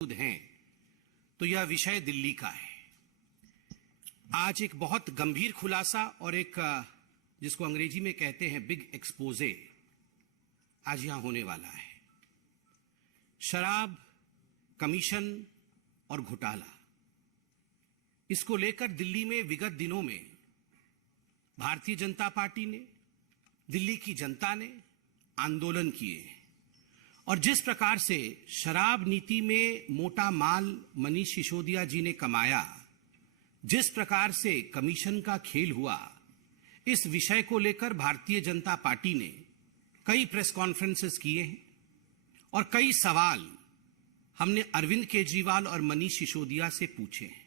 हैं तो यह विषय दिल्ली का है। आज एक बहुत गंभीर खुलासा और एक जिसको अंग्रेजी में कहते हैं बिग एक्सपोजे आज यहां होने वाला है। शराब कमीशन और घोटाला, इसको लेकर दिल्ली में विगत दिनों में भारतीय जनता पार्टी ने, दिल्ली की जनता ने आंदोलन किए और जिस प्रकार से शराब नीति में मोटा माल मनीष सिसोदिया जी ने कमाया, जिस प्रकार से कमीशन का खेल हुआ, इस विषय को लेकर भारतीय जनता पार्टी ने कई प्रेस कॉन्फ्रेंसेस किए हैं और कई सवाल हमने अरविंद केजरीवाल और मनीष सिसोदिया से पूछे हैं।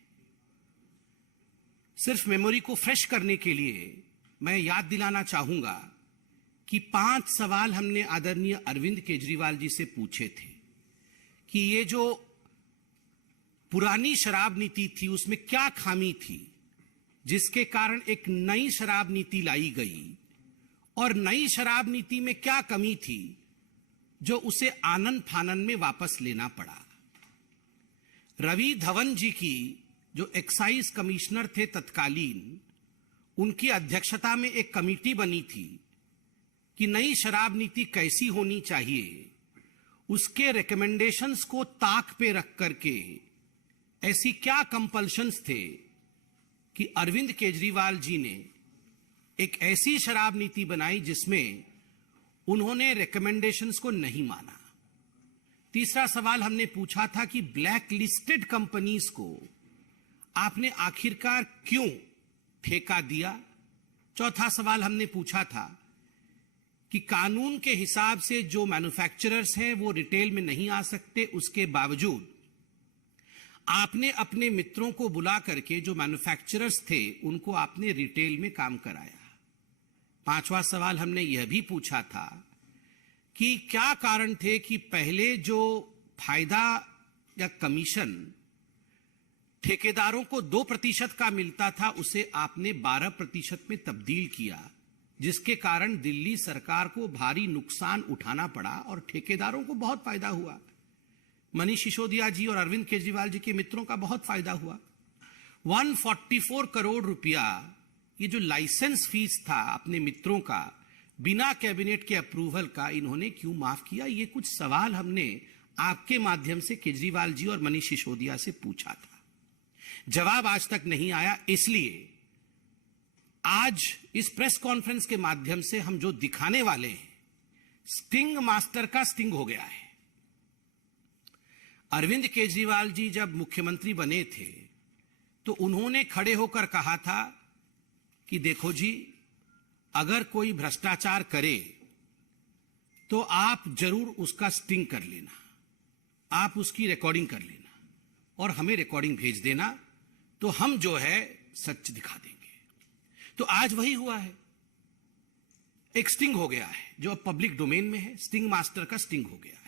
सिर्फ मेमोरी को फ्रेश करने के लिए मैं याद दिलाना चाहूंगा कि 5 सवाल हमने आदरणीय अरविंद केजरीवाल जी से पूछे थे कि ये जो पुरानी शराब नीति थी उसमें क्या खामी थी जिसके कारण एक नई शराब नीति लाई गई, और नई शराब नीति में क्या कमी थी जो उसे आनन फानन में वापस लेना पड़ा। रवि धवन जी की जो एक्साइज कमिश्नर थे तत्कालीन, उनकी अध्यक्षता में एक कमेटी बनी थी कि नई शराब नीति कैसी होनी चाहिए, उसके रिकमेंडेशंस को ताक पे रख करके ऐसी क्या कंपल्शंस थे कि अरविंद केजरीवाल जी ने एक ऐसी शराब नीति बनाई जिसमें उन्होंने रिकमेंडेशंस को नहीं माना। तीसरा सवाल हमने पूछा था कि ब्लैक लिस्टेड कंपनीज को आपने आखिरकार क्यों ठेका दिया। चौथा सवाल हमने पूछा था कि कानून के हिसाब से जो मैन्युफैक्चरर्स हैं वो रिटेल में नहीं आ सकते, उसके बावजूद आपने अपने मित्रों को बुला करके जो मैन्युफैक्चरर्स थे उनको आपने रिटेल में काम कराया। पांचवा सवाल हमने यह भी पूछा था कि क्या कारण थे कि पहले जो फायदा या कमीशन ठेकेदारों को 2% का मिलता था उसे आपने 12% में तब्दील किया, जिसके कारण दिल्ली सरकार को भारी नुकसान उठाना पड़ा और ठेकेदारों को बहुत फायदा हुआ। मनीष सिसोदिया जी और अरविंद केजरीवाल जी के मित्रों का बहुत फायदा हुआ। 144 करोड़ रुपया ये जो लाइसेंस फीस था अपने मित्रों का, बिना कैबिनेट के अप्रूवल का, इन्होंने क्यों माफ किया। ये कुछ सवाल हमने आपके माध्यम से केजरीवाल जी और मनीष सिसोदिया से पूछा था, जवाब आज तक नहीं आया। इसलिए आज इस प्रेस कॉन्फ्रेंस के माध्यम से हम जो दिखाने वाले हैं, स्टिंग मास्टर का स्टिंग हो गया है। अरविंद केजरीवाल जी जब मुख्यमंत्री बने थे तो उन्होंने खड़े होकर कहा था कि देखो जी, अगर कोई भ्रष्टाचार करे तो आप जरूर उसका स्टिंग कर लेना, आप उसकी रिकॉर्डिंग कर लेना और हमें रिकॉर्डिंग भेज देना, तो हम जो है सच दिखा देंगे। तो आज वही हुआ है, एक स्टिंग हो गया है जो अब पब्लिक डोमेन में है, स्टिंग मास्टर का स्टिंग हो गया है।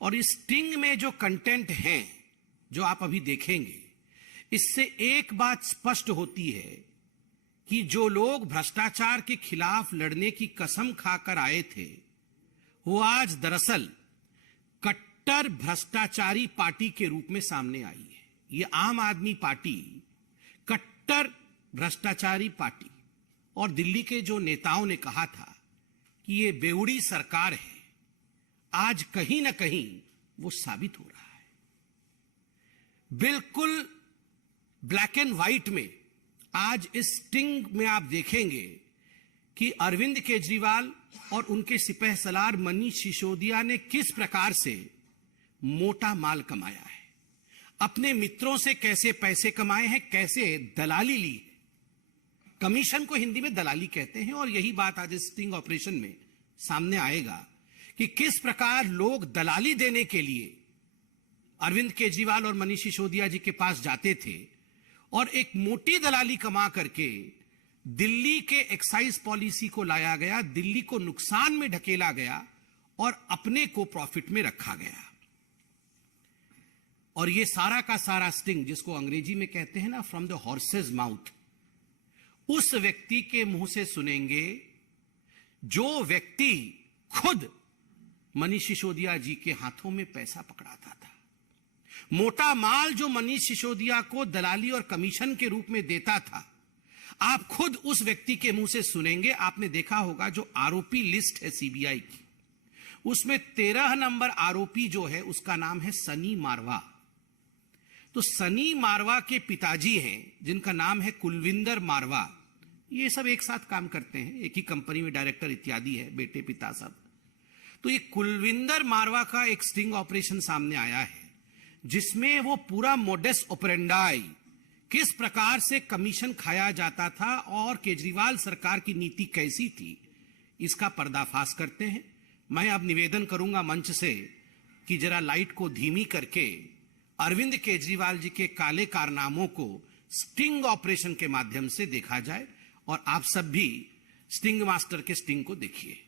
और इस स्टिंग में जो कंटेंट है जो आप अभी देखेंगे, इससे एक बात स्पष्ट होती है कि जो लोग भ्रष्टाचार के खिलाफ लड़ने की कसम खाकर आए थे वो आज दरअसल कट्टर भ्रष्टाचारी पार्टी के रूप में सामने आई है। ये आम आदमी पार्टी कट्टर भ्रष्टाचारी पार्टी, और दिल्ली के जो नेताओं ने कहा था कि ये बेउड़ी सरकार है, आज कहीं ना कहीं वो साबित हो रहा है। बिल्कुल ब्लैक एंड व्हाइट में आज इस स्टिंग में आप देखेंगे कि अरविंद केजरीवाल और उनके सिपह सलार मनीष सिसोदिया ने किस प्रकार से मोटा माल कमाया है, अपने मित्रों से कैसे पैसे कमाए हैं, कैसे दलाली ली। कमीशन को हिंदी में दलाली कहते हैं, और यही बात आज इस स्टिंग ऑपरेशन में सामने आएगा कि किस प्रकार लोग दलाली देने के लिए अरविंद केजरीवाल और मनीष सिसोदिया जी के पास जाते थे और एक मोटी दलाली कमा करके दिल्ली के एक्साइज पॉलिसी को लाया गया, दिल्ली को नुकसान में ढकेला गया और अपने को प्रॉफिट में रखा गया। और ये सारा का सारा स्टिंग, जिसको अंग्रेजी में कहते हैं ना फ्रॉम द हॉर्सेज माउथ, उस व्यक्ति के मुंह से सुनेंगे जो व्यक्ति खुद मनीष सिसोदिया जी के हाथों में पैसा पकड़ाता था, मोटा माल जो मनीष सिसोदिया को दलाली और कमीशन के रूप में देता था, आप खुद उस व्यक्ति के मुंह से सुनेंगे। आपने देखा होगा जो आरोपी लिस्ट है सीबीआई की, उसमें 13 नंबर आरोपी जो है उसका नाम है सनी मारवा। तो सनी मारवा के पिताजी हैं जिनका नाम है कुलविंदर मारवा। ये सब एक साथ काम करते हैं, एक ही कंपनी में डायरेक्टर इत्यादि है, बेटे पिता सब। तो ये कुलविंदर मारवा का एक स्टिंग ऑपरेशन सामने आया है जिसमें वो पूरा मोडस ऑपरेंडाई, किस प्रकार से कमीशन खाया जाता था और केजरीवाल सरकार की नीति कैसी थी, इसका पर्दाफाश करते हैं। मैं अब निवेदन करूंगा मंच से कि जरा लाइट को धीमी करके अरविंद केजरीवाल जी के काले कारनामों को स्टिंग ऑपरेशन के माध्यम से देखा जाए, और आप सब भी स्टिंग मास्टर के स्टिंग को देखिए।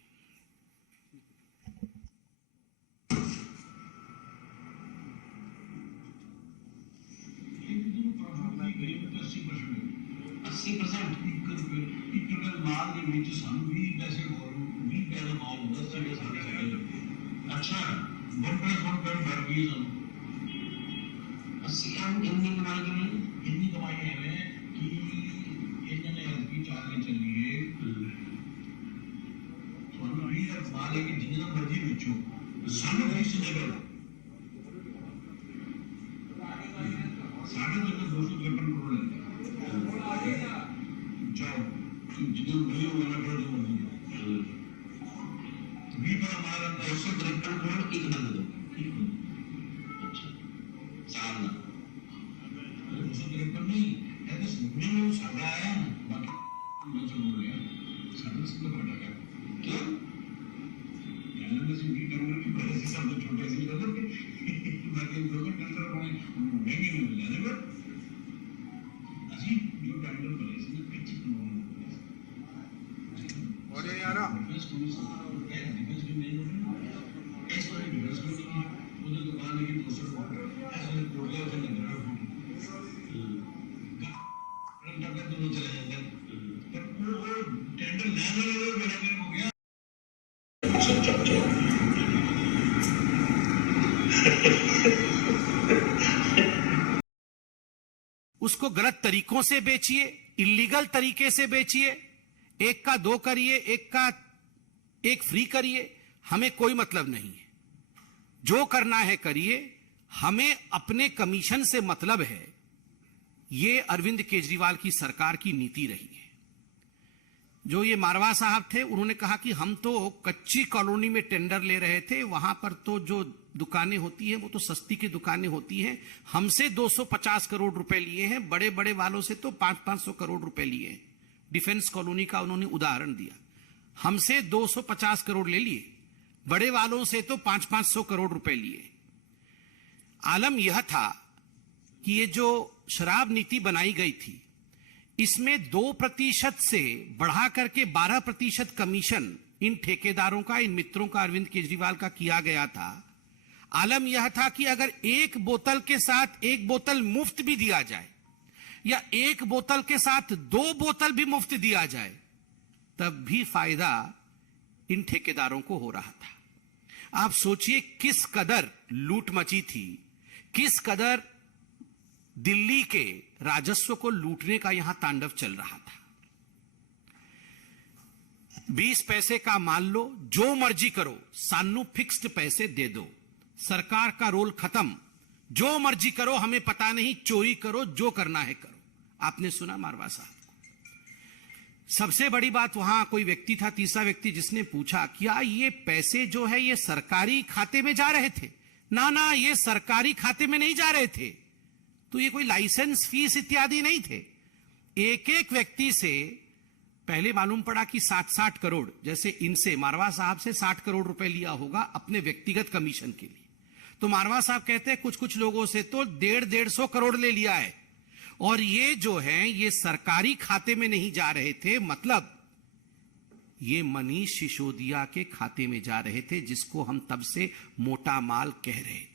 अच्छा, 1+1 अस्सी हम इतनी कमाई की नहीं, इतनी कमाई है कि इन्होंने एलपी चालने चलिए तो भी माल है कि जितना मर्जी बेचो सानू रीजनेबल 253 करोड़ है। जाओ जितना मर्जी वाला कर दो, भी बड़ा माल 253 करोड़ एक ना दो। अच्छा साल ना 253 नहीं है तो सुनने में सादा आया बाकी मैं जो बोल रहा सादा से तो घटा गया क्यों यानी मैं सिंपली करूंगा कि बड़े से सब छोटे से कर दो बाकी दो का टेंडर बने महंगे मिल जाने पर अजीब जो टेंडर बने इसमें पिच और ये यार डिफेंस कमीशन है, डिफेंस की नहीं होती ऐसा है। डिफेंस की उधर दुकान है कि 200 ऐसे टोटल से लग रहा है टक्कर तो चले जाते हैं पर वो टेंडर ना मिले तो बड़ा काम हो गया। उसको गलत तरीकों से बेचिए, इलीगल तरीके से बेचिए, एक का दो करिए, एक फ्री करिए, हमें कोई मतलब नहीं है। जो करना है करिए, हमें अपने कमीशन से मतलब है। ये अरविंद केजरीवाल की सरकार की नीति रही है। जो ये मारवा साहब थे, उन्होंने कहा कि हम तो कच्ची कॉलोनी में टेंडर ले रहे थे, वहां पर तो जो दुकानें होती हैं वो तो सस्ती की दुकानें होती हैं, हमसे 250 करोड़ रुपए लिए हैं, बड़े बड़े वालों से तो 500-500 करोड़ रुपए लिए हैं। डिफेंस कॉलोनी का उन्होंने उदाहरण दिया, हमसे 250 करोड़ ले लिए, बड़े वालों से तो 500-500 करोड़ रुपए लिए। आलम यह था कि ये जो शराब नीति बनाई गई थी, इसमें 2% से बढ़ा करके 12% कमीशन इन ठेकेदारों का, इन मित्रों का, अरविंद केजरीवाल का किया गया था। आलम यह था कि अगर एक बोतल के साथ एक बोतल मुफ्त भी दिया जाए या एक बोतल के साथ 2 बोतल भी मुफ्त दिया जाए, तब भी फायदा इन ठेकेदारों को हो रहा था। आप सोचिए किस कदर लूट मची थी, किस कदर दिल्ली के राजस्व को लूटने का यहां तांडव चल रहा था। 20 पैसे का मान लो, जो मर्जी करो, सानू फिक्स्ड पैसे दे दो, सरकार का रोल खत्म, जो मर्जी करो, हमें पता नहीं, चोरी करो, जो करना है करो। आपने सुना मारवा साहब। सबसे बड़ी बात, वहां कोई व्यक्ति था, तीसरा व्यक्ति, जिसने पूछा क्या ये पैसे जो है ये सरकारी खाते में जा रहे थे? ना, ये सरकारी खाते में नहीं जा रहे थे। तो ये कोई लाइसेंस फीस इत्यादि नहीं थे। एक एक व्यक्ति से पहले मालूम पड़ा कि 60-60 करोड़, जैसे इनसे मारवा साहब से 60 करोड़ रुपए लिया होगा अपने व्यक्तिगत कमीशन के लिए। तो मारवा साहब कहते हैं कुछ लोगों से तो 150-150 करोड़ ले लिया है, और ये जो है ये सरकारी खाते में नहीं जा रहे थे, मतलब ये मनीष सिसोदिया के खाते में जा रहे थे, जिसको हम तब से मोटा माल कह रहे थे।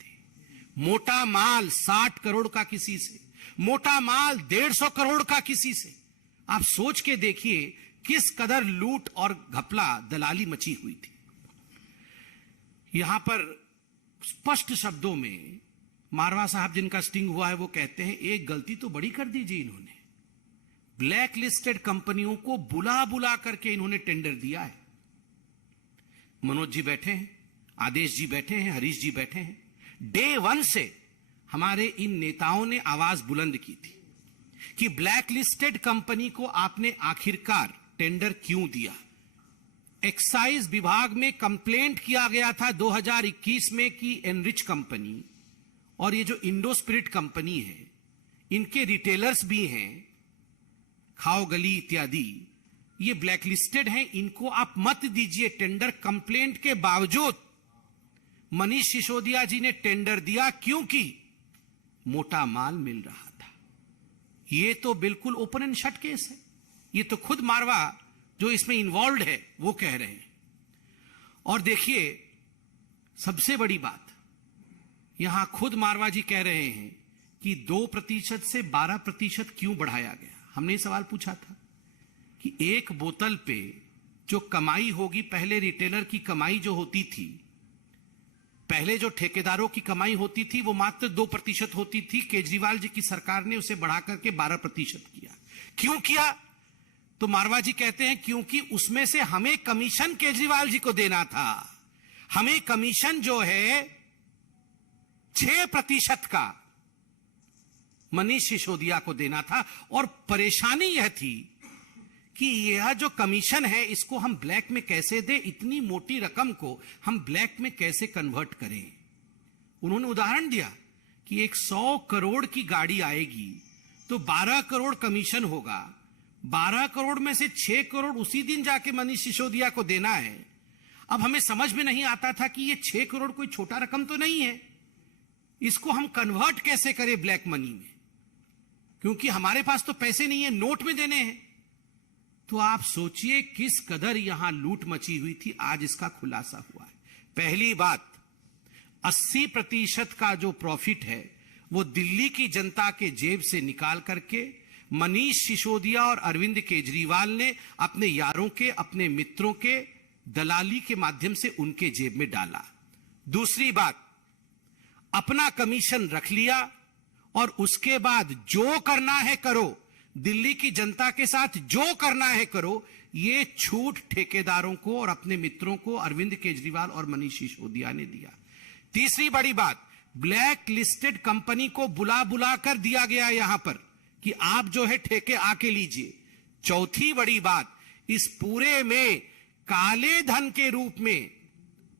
मोटा माल 60 करोड़ का किसी से, मोटा माल 150 करोड़ का किसी से। आप सोच के देखिए किस कदर लूट और घपला, दलाली मची हुई थी। यहां पर स्पष्ट शब्दों में मारवा साहब जिनका स्टिंग हुआ है वो कहते हैं एक गलती तो बड़ी कर दी जी इन्होंने, ब्लैक लिस्टेड कंपनियों को बुला बुला करके इन्होंने टेंडर दिया है। मनोज जी बैठे हैं, आदेश जी बैठे हैं, हरीश जी बैठे हैं। डे वन से हमारे इन नेताओं ने आवाज बुलंद की थी कि ब्लैक लिस्टेड कंपनी को आपने आखिरकार टेंडर क्यों दिया। एक्साइज विभाग में कंप्लेंट किया गया था 2021 में कि एनरिच कंपनी और ये जो इंडो स्पिरिट कंपनी है, इनके रिटेलर्स भी हैं, खाओ गली इत्यादि, ये ब्लैक लिस्टेड हैं, इनको आप मत दीजिए टेंडर। कंप्लेंट के बावजूद मनीष सिसोदिया जी ने टेंडर दिया क्योंकि मोटा माल मिल रहा था। ये तो बिल्कुल ओपन एंड शट केस है। ये तो खुद मारवा जो इसमें इन्वॉल्व है वो कह रहे हैं। और देखिए सबसे बड़ी बात, यहां खुद मारवा जी कह रहे हैं कि 2% से 12% क्यों बढ़ाया गया। हमने सवाल पूछा था कि एक बोतल पे जो कमाई होगी, पहले रिटेलर की कमाई जो होती थी, पहले जो ठेकेदारों की कमाई होती थी वो मात्र 2% होती थी। केजरीवाल जी की सरकार ने उसे बढ़ा करके 12% किया। क्यों किया? तो मारवा जी कहते हैं क्योंकि उसमें से हमें कमीशन केजरीवाल जी को देना था। हमें कमीशन जो है 6% का मनीष सिसोदिया को देना था। और परेशानी यह थी कि यह जो कमीशन है इसको हम ब्लैक में कैसे दें, इतनी मोटी रकम को हम ब्लैक में कैसे कन्वर्ट करें। उन्होंने उदाहरण दिया कि एक 100 करोड़ की गाड़ी आएगी तो 12 करोड़ कमीशन होगा, 12 करोड़ में से 6 करोड़ उसी दिन जाके मनीष सिसोदिया को देना है। अब हमें समझ में नहीं आता था कि ये 6 करोड़ कोई छोटा रकम तो नहीं है, इसको हम कन्वर्ट कैसे करें ब्लैक मनी में, क्योंकि हमारे पास तो पैसे नहीं है, नोट में देने हैं। तो आप सोचिए किस कदर यहां लूट मची हुई थी। आज इसका खुलासा हुआ है। पहली बात, 80% का जो प्रॉफिट है वो दिल्ली की जनता के जेब से निकाल करके मनीष सिसोदिया और अरविंद केजरीवाल ने अपने यारों के, अपने मित्रों के दलाली के माध्यम से उनके जेब में डाला। दूसरी बात, अपना कमीशन रख लिया और उसके बाद जो करना है करो, दिल्ली की जनता के साथ जो करना है करो। ये छूट ठेकेदारों को और अपने मित्रों को अरविंद केजरीवाल और मनीष सिसोदिया ने दिया। तीसरी बड़ी बात, ब्लैक लिस्टेड कंपनी को बुला बुला कर दिया गया यहां पर कि आप जो है ठेके आके लीजिए। चौथी बड़ी बात, इस पूरे में काले धन के रूप में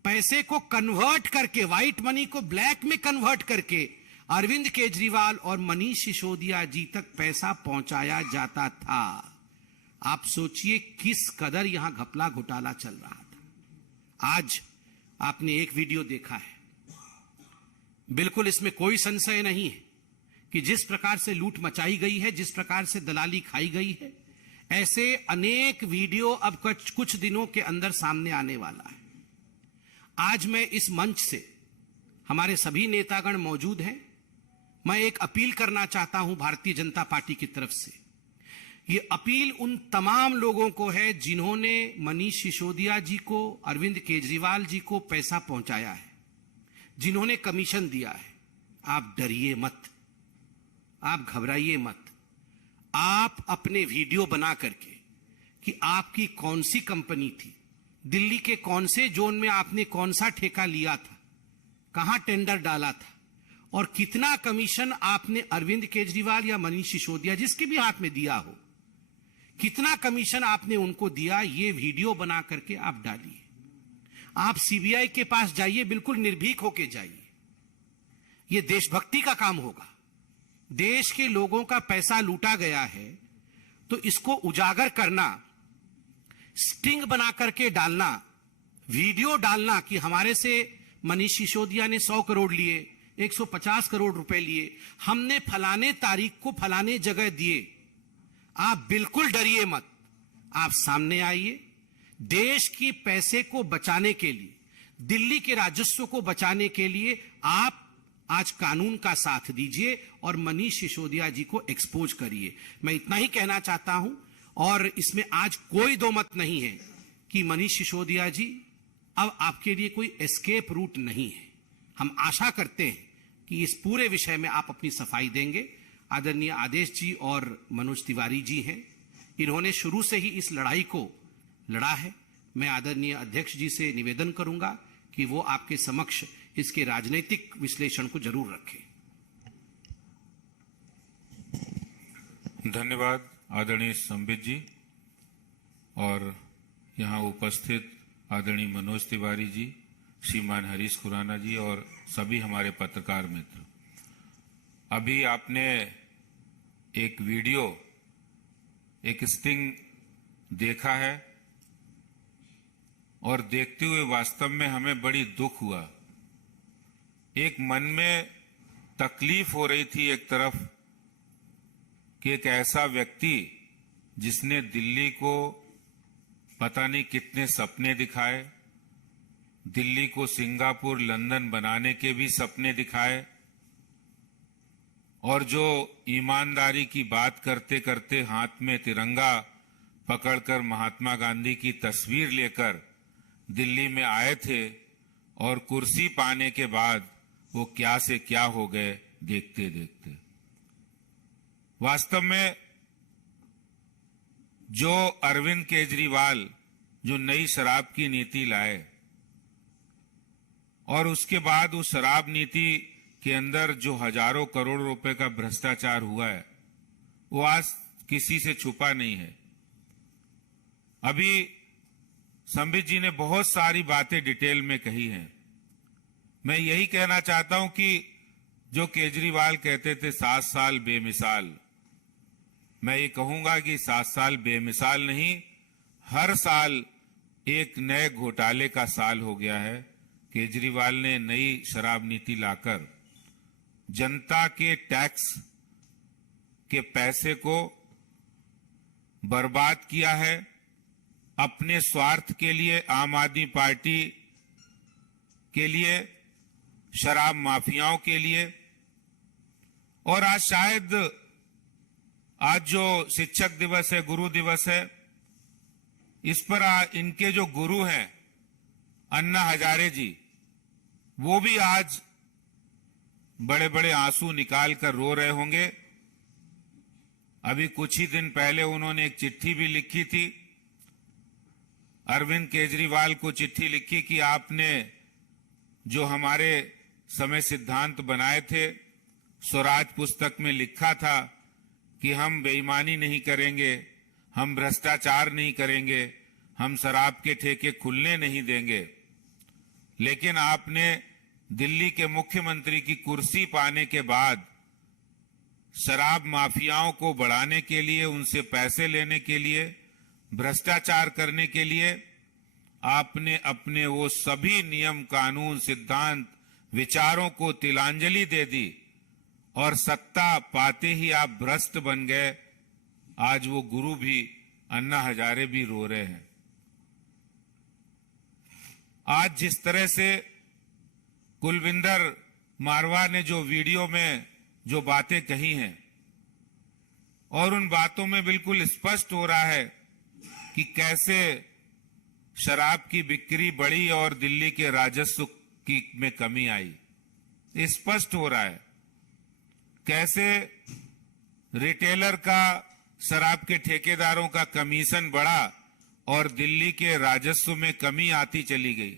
पैसे को कन्वर्ट करके, व्हाइट मनी को ब्लैक में कन्वर्ट करके अरविंद केजरीवाल और मनीष सिसोदिया जी तक पैसा पहुंचाया जाता था। आप सोचिए किस कदर यहां घपला घोटाला चल रहा था। आज आपने एक वीडियो देखा है, बिल्कुल इसमें कोई संशय नहीं है कि जिस प्रकार से लूट मचाई गई है, जिस प्रकार से दलाली खाई गई है, ऐसे अनेक वीडियो अब कुछ दिनों के अंदर सामने आने वाला है। आज मैं इस मंच से, हमारे सभी नेतागण मौजूद हैं, मैं एक अपील करना चाहता हूं भारतीय जनता पार्टी की तरफ से। यह अपील उन तमाम लोगों को है जिन्होंने मनीष सिसोदिया जी को, अरविंद केजरीवाल जी को पैसा पहुंचाया है, जिन्होंने कमीशन दिया है। आप डरिए मत, आप घबराइए मत। आप अपने वीडियो बना करके कि आपकी कौन सी कंपनी थी, दिल्ली के कौन से जोन में आपने कौन सा ठेका लिया था, कहां टेंडर डाला था और कितना कमीशन आपने अरविंद केजरीवाल या मनीष सिसोदिया, जिसके भी हाथ में दिया हो, कितना कमीशन आपने उनको दिया, ये वीडियो बना करके आप डालिए। आप सीबीआई के पास जाइए, बिल्कुल निर्भीक होके जाइए। ये देशभक्ति का काम होगा। देश के लोगों का पैसा लूटा गया है तो इसको उजागर करना, स्टिंग बना करके डालना, वीडियो डालना कि हमारे से मनीष सिसोदिया ने 100 करोड़ लिए, 150 करोड़ रुपए लिए, हमने फलाने तारीख को फलाने जगह दिए। आप बिल्कुल डरिए मत, आप सामने आइए। देश की पैसे को बचाने के लिए, दिल्ली के राजस्व को बचाने के लिए आप आज कानून का साथ दीजिए और मनीष सिसोदिया जी को एक्सपोज करिए। मैं इतना ही कहना चाहता हूं और इसमें आज कोई दो मत नहीं है कि मनीष सिसोदिया जी अब आपके लिए कोई एस्केप रूट नहीं है। हम आशा करते हैं कि इस पूरे विषय में आप अपनी सफाई देंगे। आदरणीय आदेश जी और मनोज तिवारी जी हैं, इन्होंने शुरू से ही इस लड़ाई को लड़ा है। मैं आदरणीय अध्यक्ष जी से निवेदन करूंगा कि वो आपके समक्ष इसके राजनीतिक विश्लेषण को जरूर रखें। धन्यवाद आदरणीय संबित जी और यहाँ उपस्थित आदरणीय मनोज तिवारी जी, श्रीमान हरीश खुराना जी और सभी हमारे पत्रकार मित्र। अभी आपने एक वीडियो, एक स्टिंग देखा है और देखते हुए वास्तव में हमें बड़ी दुख हुआ। एक मन में तकलीफ हो रही थी एक तरफ कि एक ऐसा व्यक्ति जिसने दिल्ली को पता नहीं कितने सपने दिखाए, दिल्ली को सिंगापुर लंदन बनाने के भी सपने दिखाए, और जो ईमानदारी की बात करते करते हाथ में तिरंगा पकड़कर महात्मा गांधी की तस्वीर लेकर दिल्ली में आए थे और कुर्सी पाने के बाद वो क्या से क्या हो गए देखते देखते। वास्तव में जो अरविंद केजरीवाल जो नई शराब की नीति लाए और उसके बाद उस शराब नीति के अंदर जो हजारों करोड़ रुपए का भ्रष्टाचार हुआ है वो आज किसी से छुपा नहीं है। अभी संबित जी ने बहुत सारी बातें डिटेल में कही हैं। मैं यही कहना चाहता हूं कि जो केजरीवाल कहते थे 7 साल बेमिसाल, मैं ये कहूंगा कि 7 साल बेमिसाल नहीं, हर साल एक नए घोटाले का साल हो गया है। केजरीवाल ने नई शराब नीति लाकर जनता के टैक्स के पैसे को बर्बाद किया है अपने स्वार्थ के लिए, आम आदमी पार्टी के लिए, शराब माफियाओं के लिए। और आज शायद आज जो शिक्षक दिवस है, गुरु दिवस है, इस पर इनके जो गुरु हैं अन्ना हजारे जी, वो भी आज बड़े बड़े आंसू निकाल कर रो रहे होंगे। अभी कुछ ही दिन पहले उन्होंने एक चिट्ठी भी लिखी थी, अरविंद केजरीवाल को चिट्ठी लिखी कि आपने जो हमारे समय सिद्धांत बनाए थे, स्वराज पुस्तक में लिखा था कि हम बेईमानी नहीं करेंगे, हम भ्रष्टाचार नहीं करेंगे, हम शराब के ठेके खुलने नहीं देंगे। लेकिन आपने दिल्ली के मुख्यमंत्री की कुर्सी पाने के बाद शराब माफियाओं को बढ़ाने के लिए, उनसे पैसे लेने के लिए, भ्रष्टाचार करने के लिए आपने अपने वो सभी नियम, कानून, सिद्धांत, विचारों को तिलांजलि दे दी और सत्ता पाते ही आप भ्रष्ट बन गए। आज वो गुरु भी, अन्ना हजारे भी रो रहे हैं। आज जिस तरह से कुलविंदर मारवा ने जो वीडियो में जो बातें कही हैं और उन बातों में बिल्कुल स्पष्ट हो रहा है कि कैसे शराब की बिक्री बढ़ी और दिल्ली के राजस्व की में कमी आई। स्पष्ट हो रहा है कैसे रिटेलर का, शराब के ठेकेदारों का कमीशन बढ़ा और दिल्ली के राजस्व में कमी आती चली गई।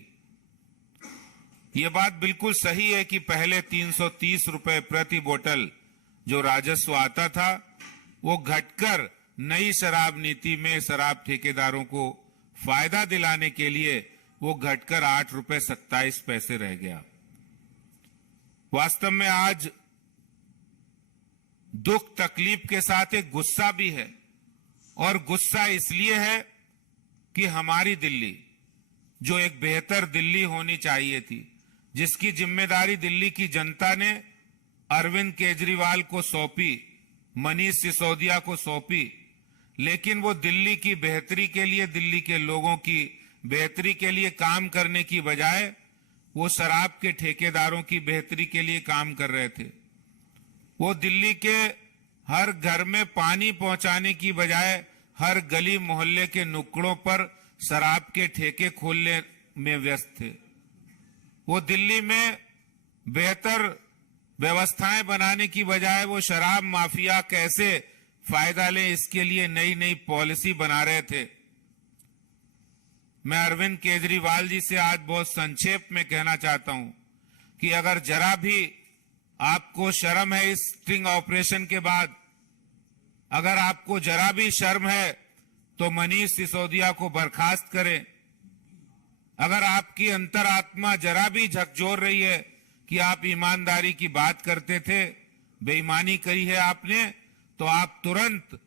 ये बात बिल्कुल सही है कि पहले 330 रुपए प्रति बोतल जो राजस्व आता था वो घटकर नई शराब नीति में शराब ठेकेदारों को फायदा दिलाने के लिए वो घटकर 8 रुपए 27 पैसे रह गया। वास्तव में आज दुख तकलीफ के साथ एक गुस्सा भी है, और गुस्सा इसलिए है कि हमारी दिल्ली जो एक बेहतर दिल्ली होनी चाहिए थी, जिसकी जिम्मेदारी दिल्ली की जनता ने अरविंद केजरीवाल को सौंपी, मनीष सिसोदिया को सौंपी, लेकिन वो दिल्ली की बेहतरी के लिए, दिल्ली के लोगों की बेहतरी के लिए काम करने की बजाय वो शराब के ठेकेदारों की बेहतरी के लिए काम कर रहे थे। वो दिल्ली के हर घर में पानी पहुंचाने की बजाय हर गली मोहल्ले के नुक्कड़ों पर शराब के ठेके खोलने में व्यस्त थे। वो दिल्ली में बेहतर व्यवस्थाएं बनाने की बजाय वो शराब माफिया कैसे फायदा ले, इसके लिए नई नई पॉलिसी बना रहे थे। मैं अरविंद केजरीवाल जी से आज बहुत संक्षेप में कहना चाहता हूं कि अगर जरा भी आपको शर्म है इस स्टिंग ऑपरेशन के बाद, अगर आपको जरा भी शर्म है तो मनीष सिसोदिया को बर्खास्त करें। अगर आपकी अंतरात्मा जरा भी झकझोर रही है कि आप ईमानदारी की बात करते थे, बेईमानी करी है आपने, तो आप तुरंत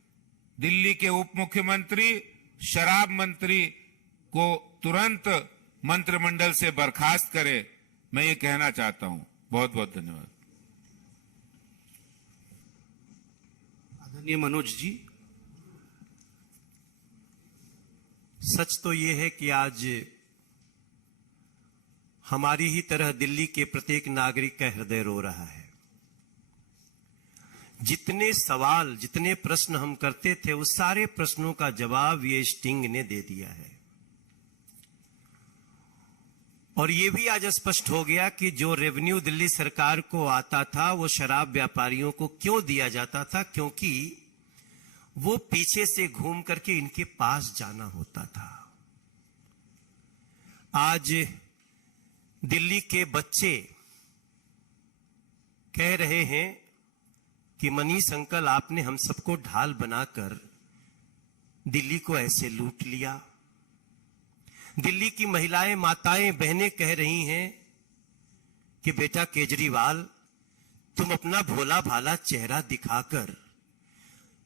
दिल्ली के उप मुख्यमंत्री, शराब मंत्री को तुरंत मंत्रिमंडल से बर्खास्त करें। मैं ये कहना चाहता हूं। बहुत बहुत धन्यवाद। आदरणीय मनोज जी। सच तो ये है कि आज हमारी ही तरह दिल्ली के प्रत्येक नागरिक का हृदय रो रहा है। जितने सवाल, जितने प्रश्न हम करते थे, उस सारे प्रश्नों का जवाब ये स्टिंग ने दे दिया है। और ये भी आज स्पष्ट हो गया कि जो रेवेन्यू दिल्ली सरकार को आता था वो शराब व्यापारियों को क्यों दिया जाता था, क्योंकि वो पीछे से घूम करके इनके पास जाना होता था। आज दिल्ली के बच्चे कह रहे हैं कि मनीष अंकल, आपने हम सबको ढाल बनाकर दिल्ली को ऐसे लूट लिया। दिल्ली की महिलाएं, माताएं, बहनें कह रही हैं कि बेटा केजरीवाल, तुम अपना भोला भाला चेहरा दिखाकर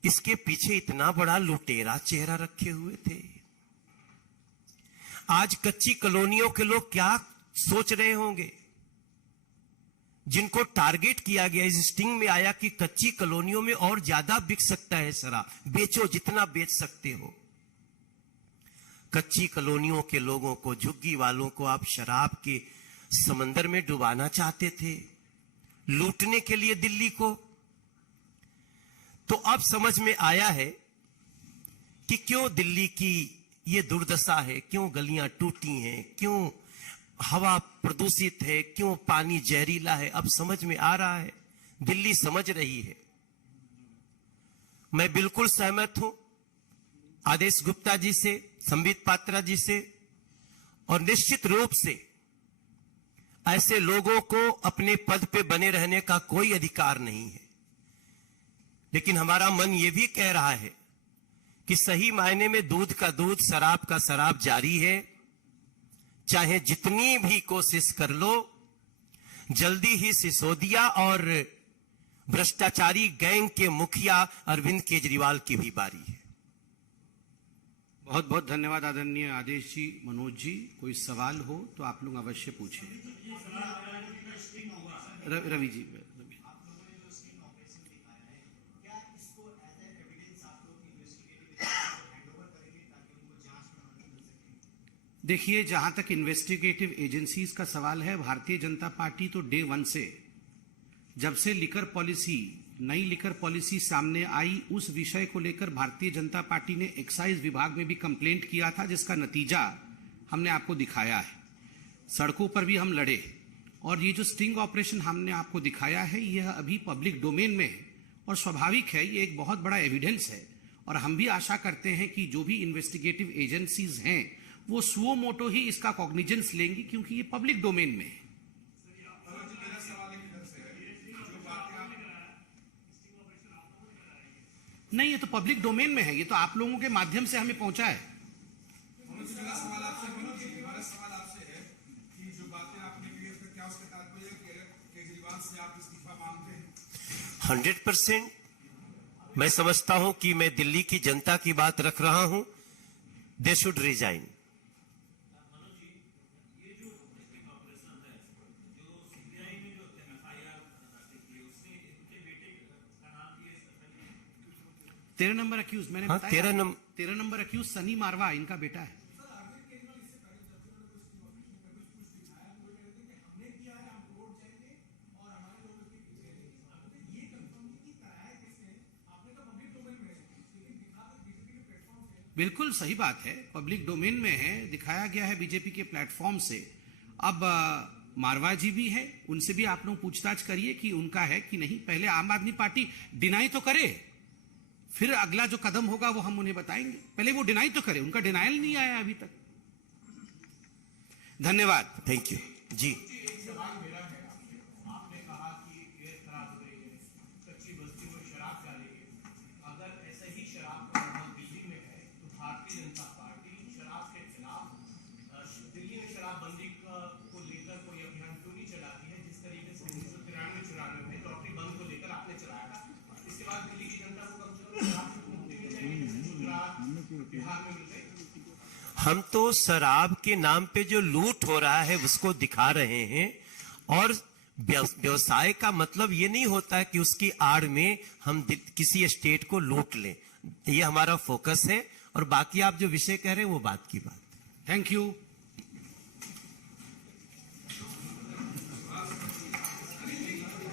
इसके पीछे इतना बड़ा लुटेरा चेहरा रखे हुए थे। आज कच्ची कॉलोनियों के लोग क्या सोच रहे होंगे, जिनको टारगेट किया गया, इस स्टिंग में आया कि कच्ची कॉलोनियों में और ज्यादा बिक सकता है शराब, बेचो जितना बेच सकते हो। कच्ची कॉलोनियों के लोगों को, झुग्गी वालों को आप शराब के समंदर में डुबाना चाहते थे, लूटने के लिए दिल्ली को। तो अब समझ में आया है कि क्यों दिल्ली की ये दुर्दशा है, क्यों गलियां टूटी हैं, क्यों हवा प्रदूषित है, क्यों पानी जहरीला है। अब समझ में आ रहा है, दिल्ली समझ रही है। मैं बिल्कुल सहमत हूं आदेश गुप्ता जी से, संबित पात्रा जी से, और निश्चित रूप से ऐसे लोगों को अपने पद पे बने रहने का कोई अधिकार नहीं है। लेकिन हमारा मन यह भी कह रहा है कि सही मायने में दूध का दूध, शराब का शराब जारी है। चाहे जितनी भी कोशिश कर लो, जल्दी ही सिसोदिया और भ्रष्टाचारी गैंग के मुखिया अरविंद केजरीवाल की भी बारी है। बहुत बहुत धन्यवाद आदरणीय आदेश जी, मनोज जी। कोई सवाल हो तो आप लोग अवश्य पूछें। रवि जी। देखिए, जहां तक इन्वेस्टिगेटिव एजेंसीज का सवाल है, भारतीय जनता पार्टी तो डे वन से, जब से लिकर पॉलिसी, नई लिकर पॉलिसी सामने आई, उस विषय को लेकर भारतीय जनता पार्टी ने एक्साइज विभाग में भी कंप्लेंट किया था, जिसका नतीजा हमने आपको दिखाया है। सड़कों पर भी हम लड़े, और ये जो स्टिंग ऑपरेशन हमने आपको दिखाया है, यह अभी पब्लिक डोमेन में है और स्वाभाविक है, ये एक बहुत बड़ा एविडेंस है। और हम भी आशा करते हैं कि जो भी इन्वेस्टिगेटिव एजेंसीज हैं वो सुओ मोटो ही इसका कॉग्निजेंस लेंगी, क्योंकि ये पब्लिक डोमेन में है। नहीं, ये तो पब्लिक डोमेन में है, ये तो आप लोगों के माध्यम से हमें पहुंचा है। मेरा सवाल आपसे है कि जो बातें आपने की उसका क्या उसका तात्पर्य केजरीवाल से आप इस्तीफा मांगते हैं? 100% मैं समझता हूं कि मैं दिल्ली की जनता की बात रख रहा हूं। They should resign. तेरह नंबर अक्यूज मैंने हाँ, बताया। 13 नंबर अक्यूज सनी मारवा, इनका बेटा है। बिल्कुल सही बात है, पब्लिक डोमेन में है, दिखाया गया है बीजेपी के प्लेटफॉर्म से। अब मारवा जी भी है, उनसे भी आप लोग पूछताछ करिए कि उनका है कि नहीं। पहले आम आदमी पार्टी डिनाई तो करे, फिर अगला जो कदम होगा वो हम उन्हें बताएंगे। पहले वो डिनाई तो करे, उनका डिनायल नहीं आया अभी तक। धन्यवाद। थैंक यू जी। आपने कहा कि एयर खराब हो रही है, कच्ची बस्ती में शराब डालेंगे। अगर ऐसा ही शराब का माहौल दिल्ली में है तो भारतीय जनता पार्टी शराब के खिलाफ दिल्ली में शराबबंदी को लेकर कोई अभियान क्यों नहीं चलाती है, जिस तरीके से 1993-94 में लॉटरी बंद को लेकर आपने चलाया था। इसके बाद दिल्ली की जनता को कम से कम शराब से मुक्ति मिल जाएगी, गुजरात बिहार में मिल गई। हम तो शराब के नाम पे जो लूट हो रहा है उसको दिखा रहे हैं, और व्यवसाय का मतलब ये नहीं होता कि उसकी आड़ में हम किसी स्टेट को लूट लें। ये हमारा फोकस है, और बाकी आप जो विषय कह रहे हैं वो बात की बात। Thank you.